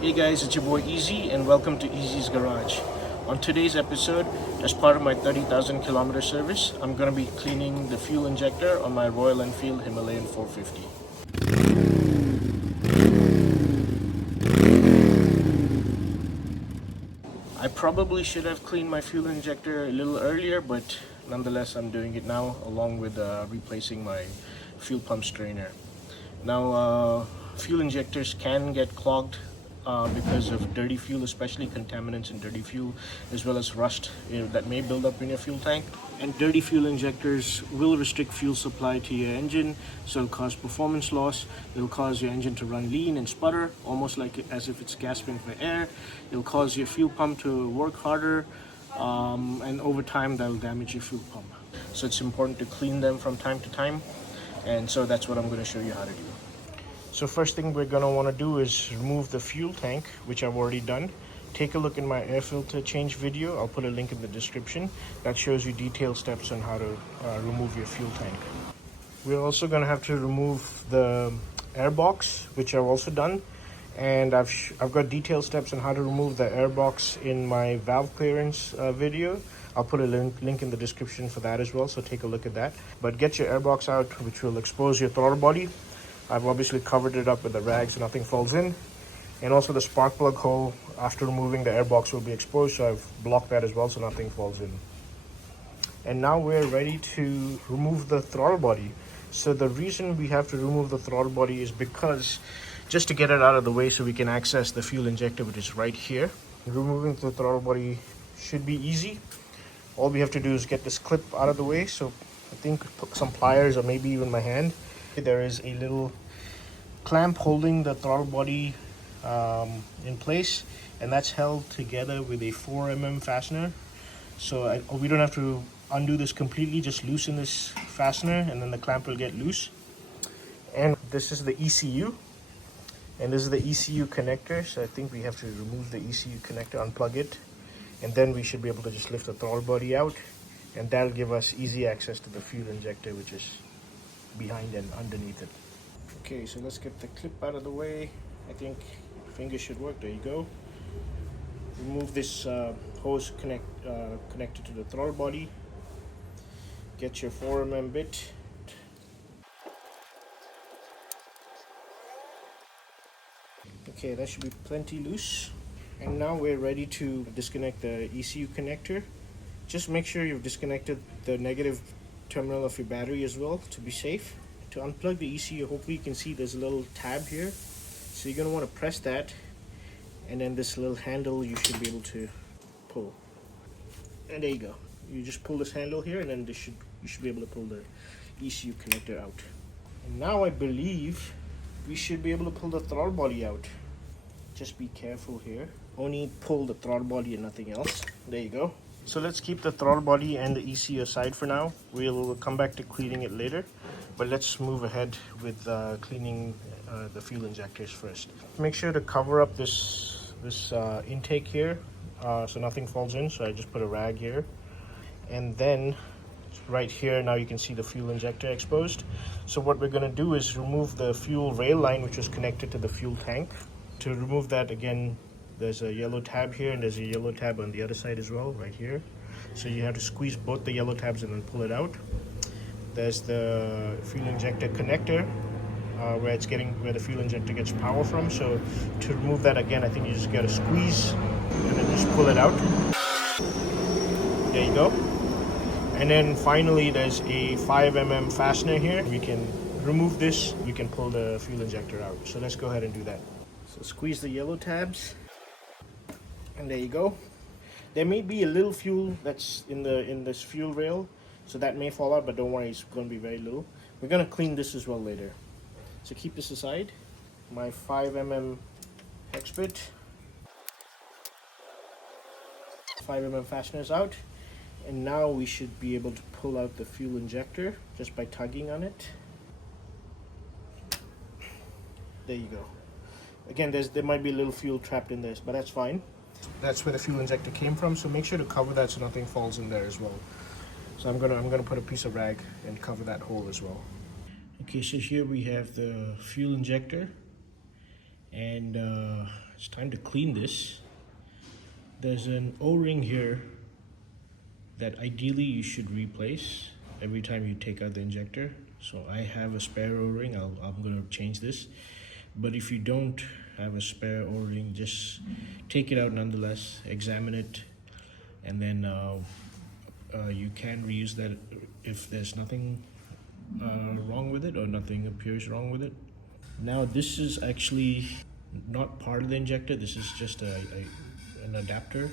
Hey guys, it's your boy Easy and welcome to Easy's Garage. On today's episode, as part of my 30,000 kilometer service, I'm going to be cleaning the fuel injector on my Royal Enfield Himalayan 450. I probably should have cleaned my fuel injector a little earlier, but nonetheless I'm doing it now along with replacing my fuel pump strainer. Now, fuel injectors can get clogged because of dirty fuel, especially contaminants in dirty fuel, as well as rust that may build up in your fuel tank. And dirty fuel injectors will restrict fuel supply to your engine, so it'll cause performance loss. It'll cause your engine to run lean and sputter, almost like as if it's gasping for air. It'll cause your fuel pump to work harder, and over time that'll damage your fuel pump. So it's important to clean them from time to time, and so that's what I'm going to show you how to do. So first thing we're going to want to do is remove the fuel tank, which I've already done. Take a look in my air filter change video. I'll put a link in the description that shows you detailed steps on how to remove your fuel tank. We're also going to have to remove the air box, which I've also done, and I've got detailed steps on how to remove the air box in my valve clearance video. I'll put a link in the description for that as well, so take a look at that. But get your air box out, which will expose your throttle body. I've obviously covered it up with a rag so nothing falls in. And also the spark plug hole, after removing the air box, will be exposed, so I've blocked that as well so nothing falls in. And now we're ready to remove the throttle body. So the reason we have to remove the throttle body is because just to get it out of the way so we can access the fuel injector, which is right here. Removing the throttle body should be easy. All we have to do is get this clip out of the way. So I think some pliers or maybe even my hand. There is a little clamp holding the throttle body in place, and that's held together with a 4mm fastener. So we don't have to undo this completely, just loosen this fastener and then the clamp will get loose. And this is the ECU, and this is the ECU connector. So I think we have to remove the ECU connector, unplug it, and then we should be able to just lift the throttle body out, and that'll give us easy access to the fuel injector, which is behind and underneath it. Okay, so let's get the clip out of the way. I think fingers should work. There you go. Remove this hose connected to the throttle body. Get your 4mm bit. Okay, that should be plenty loose. And now we're ready to disconnect the ECU connector. Just make sure you've disconnected the negative terminal of your battery as well to be safe. To unplug the ECU, hopefully you can see there's a little tab here. So you're going to want to press that, and then this little handle you should be able to pull. And there you go. You just pull this handle here, and then you should be able to pull the ECU connector out. And now I believe we should be able to pull the throttle body out. Just be careful here. Only pull the throttle body and nothing else. There you go. So let's keep the throttle body and the ECU aside for now. We'll come back to cleaning it later, but let's move ahead with cleaning the fuel injectors first. Make sure to cover up this intake here so nothing falls in. So I just put a rag here, and then right here now you can see the fuel injector exposed. So what we're going to do is remove the fuel rail line, which was connected to the fuel tank. To remove that, again, there's a yellow tab here, and there's a yellow tab on the other side as well, right here. So you have to squeeze both the yellow tabs and then pull it out. There's the fuel injector connector, where the fuel injector gets power from. So to remove that, again, I think you just gotta squeeze and then just pull it out. There you go. And then finally, there's a 5mm fastener here. We can remove this, we can pull the fuel injector out. So let's go ahead and do that. So squeeze the yellow tabs, and there you go. There may be a little fuel that's in this fuel rail, so that may fall out, but don't worry, it's going to be very little. We're going to clean this as well later. So keep this aside. My 5mm hex bit. 5mm fasteners out, and now we should be able to pull out the fuel injector just by tugging on it. There you go. Again, there might be a little fuel trapped in this, but that's fine. That's where the fuel injector came from, so make sure to cover that so nothing falls in there as well. So I'm gonna put a piece of rag and cover that hole as well. Okay, so here we have the fuel injector, and it's time to clean this. There's an O-ring here that ideally you should replace every time you take out the injector. So I have a spare O-ring. I'm going to change this. But if you don't have a spare O-ring, just take it out nonetheless, examine it, and then you can reuse that if there's nothing wrong with it or nothing appears wrong with it. Now this is actually not part of the injector. This is just an adapter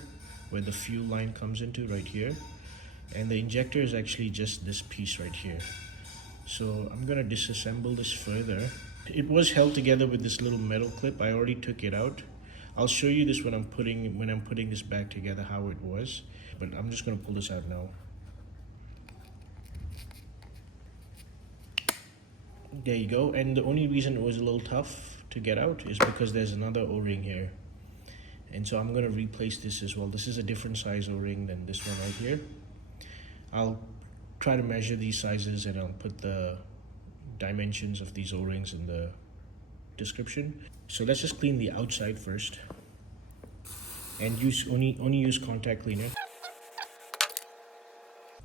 where the fuel line comes into right here, and the injector is actually just this piece right here. So I'm going to disassemble this further. It was held together with this little metal clip. I already took it out. I'll show you this when I'm putting this back together how it was, but I'm just going to pull this out now. There you go. And the only reason it was a little tough to get out is because there's another O-ring here, and so I'm going to replace this as well. This is a different size O-ring than this one right here. I'll try to measure these sizes and I'll put the dimensions of these O-rings in the description. So let's just clean the outside first, and only use contact cleaner.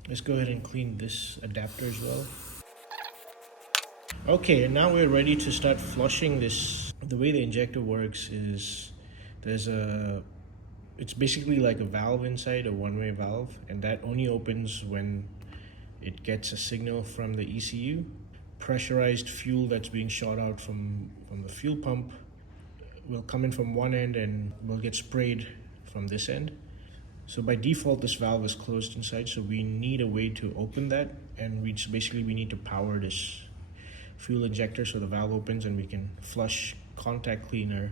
Let's go ahead and clean this adapter as well. Okay, and now we're ready to start flushing this. The way the injector works is it's basically like a valve inside, a one-way valve, and that only opens when it gets a signal from the ECU. Pressurized fuel that's being shot out from the fuel pump will come in from one end and will get sprayed from this end. So by default this valve is closed inside, so we need a way to open that, and we need to power this fuel injector so the valve opens and we can flush contact cleaner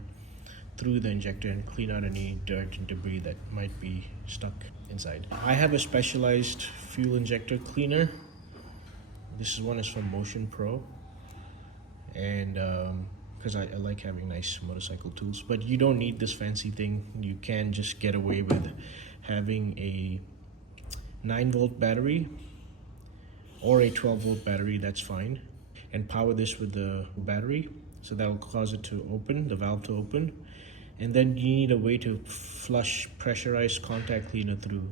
through the injector and clean out any dirt and debris that might be stuck inside. I have a specialized fuel injector cleaner. This one is from Motion Pro, and because I like having nice motorcycle tools, but you don't need this fancy thing. You can just get away with having a 9-volt battery or a 12-volt battery, that's fine, and power this with the battery, so that will cause it to open, the valve to open, and then you need a way to flush pressurized contact cleaner through.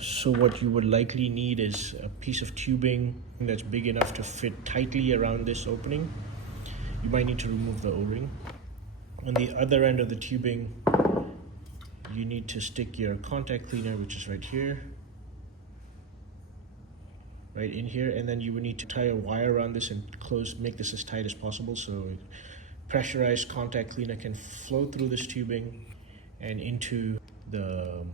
So what you would likely need is a piece of tubing that's big enough to fit tightly around this opening. You might need to remove the O-ring. On the other end of the tubing, you need to stick your contact cleaner, which is right here, right in here, and then you would need to tie a wire around this and make this as tight as possible so pressurized contact cleaner can flow through this tubing and into the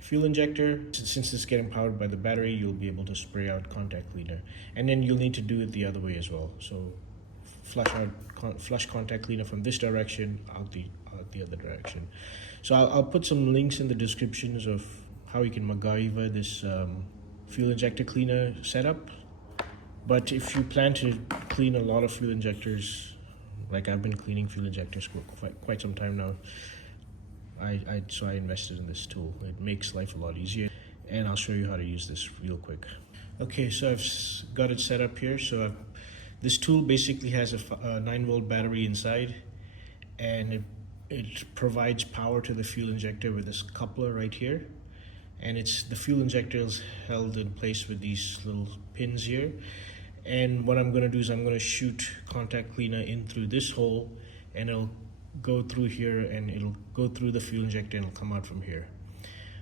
fuel injector. Since it's getting powered by the battery, you'll be able to spray out contact cleaner, and then you'll need to do it the other way as well. So flush contact cleaner from this direction out the other direction. So I'll put some links in the descriptions of how you can MacGyver this fuel injector cleaner setup. But if you plan to clean a lot of fuel injectors, like I've been cleaning fuel injectors for quite some time now, so I invested in this tool. It makes life a lot easier, and I'll show you how to use this real quick. Okay, so I've got it set up here. So this tool basically has a 9-volt battery inside, and it provides power to the fuel injector with this coupler right here, and the fuel injector is held in place with these little pins here. And what I'm going to do is I'm going to shoot contact cleaner in through this hole, and it'll go through here, and it'll go through the fuel injector and it'll come out from here.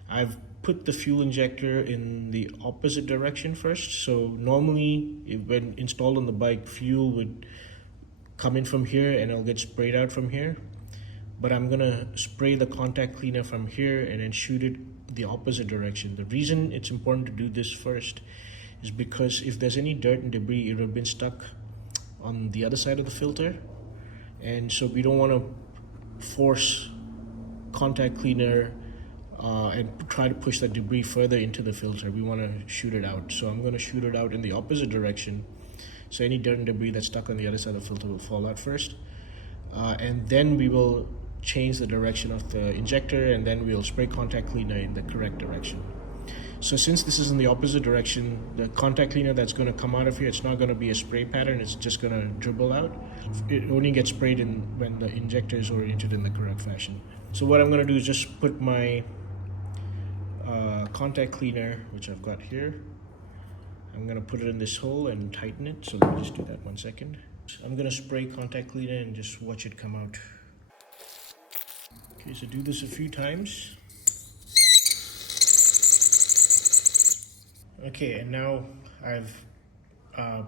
I've put the fuel injector in the opposite direction first. So normally when installed on the bike, fuel would come in from here and it'll get sprayed out from here. But I'm gonna spray the contact cleaner from here and then shoot it the opposite direction. The reason it's important to do this first is because if there's any dirt and debris, it would have been stuck on the other side of the filter. And so we don't want to force contact cleaner and try to push that debris further into the filter. We want to shoot it out. So I'm going to shoot it out in the opposite direction. So any dirt and debris that's stuck on the other side of the filter will fall out first. And then we will change the direction of the injector, and then we'll spray contact cleaner in the correct direction. So since this is in the opposite direction, the contact cleaner that's going to come out of here, it's not going to be a spray pattern, it's just going to dribble out. It only gets sprayed when the injector is oriented in the correct fashion. So what I'm going to do is just put my contact cleaner, which I've got here. I'm going to put it in this hole and tighten it. So let me just do that 1 second. I'm going to spray contact cleaner and just watch it come out. Okay, so do this a few times. Okay, and now I've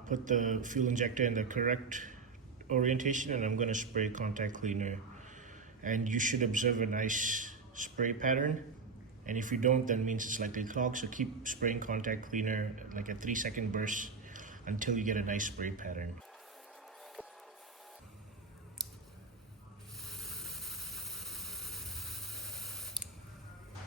put the fuel injector in the correct orientation, and I'm going to spray contact cleaner. And you should observe a nice spray pattern. And if you don't, then means it's likely clogged. So keep spraying contact cleaner like a 3-second burst until you get a nice spray pattern.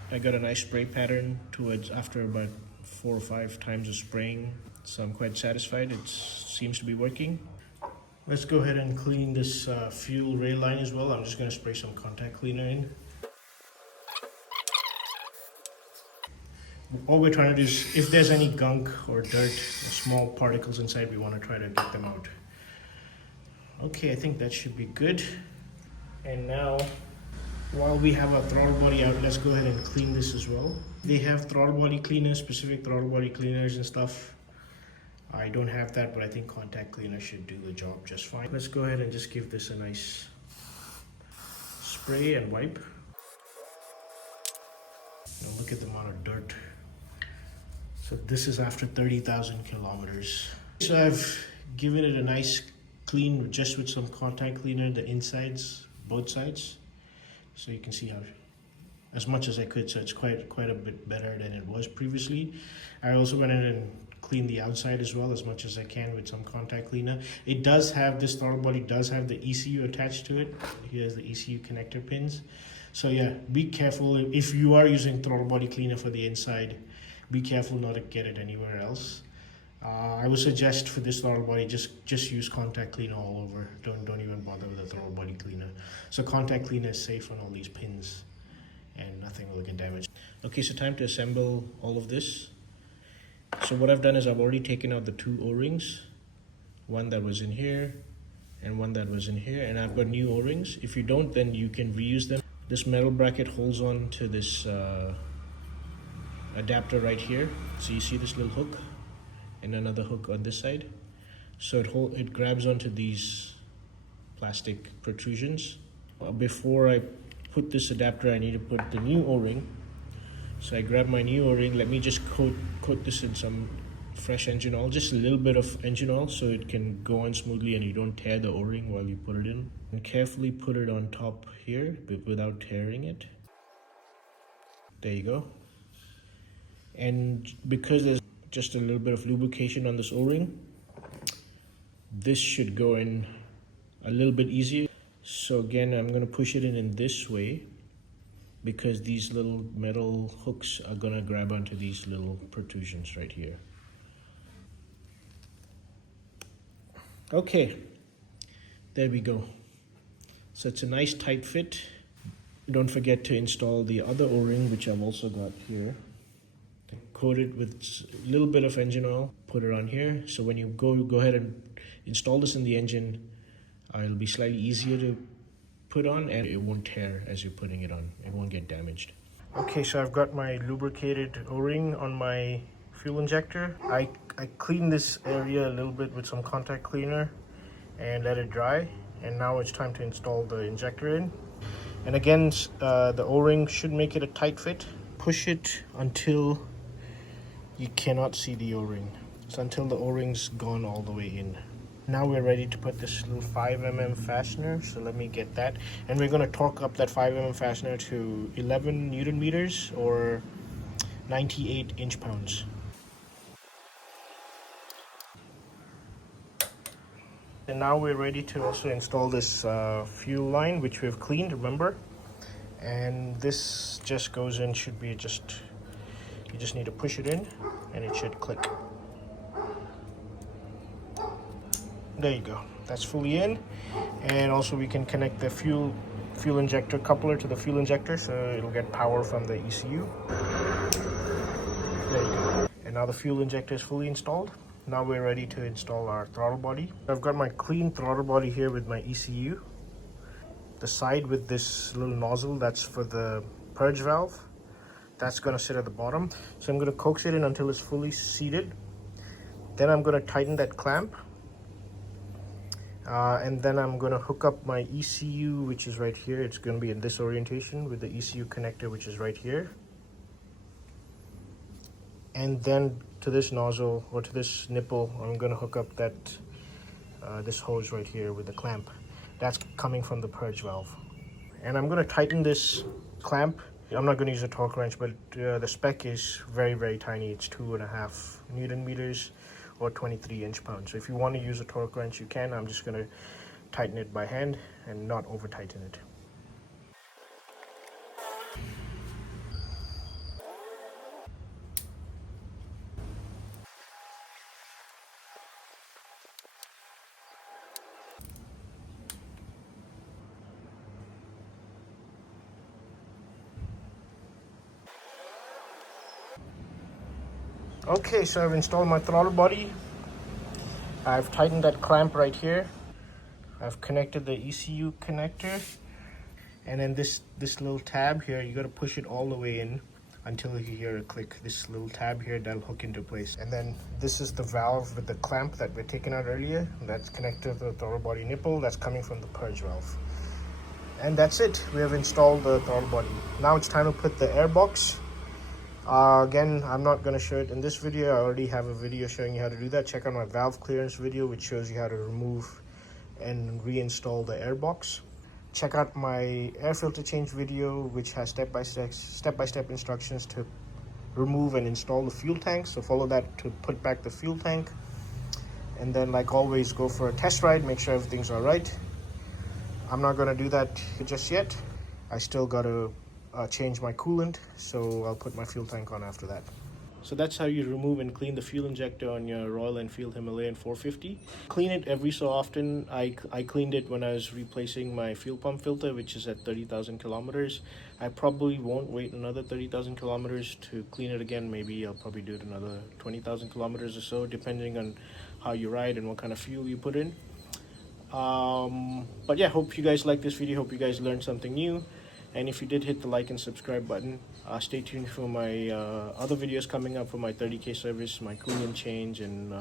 I got a nice spray pattern towards after about 4 or 5 times of spraying. So I'm quite satisfied. It seems to be working. Let's go ahead and clean this fuel rail line as well. I'm just going to spray some contact cleaner in. All we're trying to do is, if there's any gunk or dirt or small particles inside, we want to try to get them out. Okay, I think that should be good. And now, while we have our throttle body out, let's go ahead and clean this as well. They have throttle body cleaners, specific throttle body cleaners and stuff. I don't have that, but I think contact cleaner should do the job just fine. Let's go ahead and just give this a nice spray and wipe. Now look at the amount of dirt. So this is after 30,000 kilometers. So I've given it a nice clean just with some contact cleaner, the insides, both sides. So you can see how, as much as I could, so it's quite a bit better than it was previously. I also went in and cleaned the outside as well, as much as I can with some contact cleaner. It does have, this throttle body does have the ECU attached to it. Here's the ECU connector pins. So yeah, be careful if you are using throttle body cleaner for the inside. Be careful not to get it anywhere else. I would suggest for this throttle body, just use contact cleaner all over. Don't even bother with the throttle body cleaner. So contact cleaner is safe on all these pins, and nothing will get damaged. Okay, so time to assemble all of this. So what I've done is I've already taken out the 2 O-rings, one that was in here and one that was in here, and I've got new O-rings. If you don't, then you can reuse them. This metal bracket holds on to this adapter right here. So you see this little hook and another hook on this side. So it grabs onto these plastic protrusions. Before I put this adapter, I need to put the new O-ring. So I grab my new O-ring. Let me just coat this in some fresh engine oil, just a little bit of engine oil so it can go on smoothly and you don't tear the O-ring while you put it in. And carefully put it on top here but without tearing it. There you go. And because there's just a little bit of lubrication on this O-ring, this should go in a little bit easier. So again, I'm going to push it in this way because these little metal hooks are going to grab onto these little protrusions right here. Okay, there we go. So it's a nice tight fit. Don't forget to install the other O-ring, which I've also got here. Coat it with a little bit of engine oil, put it on here. So when you go ahead and install this in the engine, it'll be slightly easier to put on and it won't tear as you're putting it on. It won't get damaged. Okay, so I've got my lubricated O-ring on my fuel injector. I cleaned this area a little bit with some contact cleaner and let it dry. And now it's time to install the injector in. And again, the O-ring should make it a tight fit. Push it until you cannot see the O-ring. So until the O-ring's gone all the way in. Now we're ready to put this little 5mm fastener. So let me get that. And we're going to torque up that 5mm fastener to 11 Newton meters or 98 inch-pounds. And now we're ready to also install this fuel line, which we've cleaned, remember? And this just goes in, should be you just need to push it in and it should click. There you go, that's fully in. And also we can connect the fuel injector coupler to the fuel injector so it'll get power from the ECU. There you go. And now the fuel injector is fully installed. Now we're ready to install our throttle body. I've got my clean throttle body here with my ECU. The side with this little nozzle, that's for the purge valve. That's going to sit at the bottom. So I'm going to coax it in until it's fully seated. Then I'm going to tighten that clamp. And then I'm going to hook up my ECU, which is right here. It's going to be in this orientation with the ECU connector, which is right here. And then to this nozzle, or to this nipple, I'm going to hook up that this hose right here with the clamp. That's coming from the purge valve. And I'm going to tighten this clamp. I'm not going to use a torque wrench, but the spec is very, very tiny. It's 2.5 Newton meters or 23 inch-pounds. So if you want to use a torque wrench, you can. I'm just going to tighten it by hand and not over tighten it. Okay, so I've installed my throttle body. I've tightened that clamp right here. I've connected the ECU connector. And then this little tab here, you got to push it all the way in until you hear a click. This little tab here, that'll hook into place. And then this is the valve with the clamp that we're taking out earlier. That's connected to the throttle body nipple. That's coming from the purge valve. And that's it. We have installed the throttle body. Now it's time to put the air box. Again, I'm not going to show it in this video. I already have a video showing you how to do that. Check out my valve clearance video, which shows you how to remove and reinstall the air box. Check out my air filter change video, which has step-by-step instructions to remove and install the fuel tank. So follow that to put back the fuel tank. And then, like always, go for a test ride. Make sure everything's all right. I'm not going to do that just yet. I still got to change my coolant, so I'll put my fuel tank on after that. So that's how you remove and clean the fuel injector on your Royal Enfield Himalayan 450. Clean it every so often. I cleaned it when I was replacing my fuel pump filter, which is at 30,000 kilometers. I probably won't wait another 30,000 kilometers to clean it again. Maybe I'll probably do it another 20,000 kilometers or so, depending on how you ride and what kind of fuel you put in. But yeah, hope you guys like this video. Hope you guys learned something new. And if you did, hit the like and subscribe button. Stay tuned for my other videos coming up for my 30K service, my coolant change, and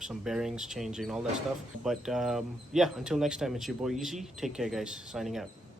some bearings changing, all that stuff. But yeah, until next time, it's your boy Easy. Take care, guys. Signing out.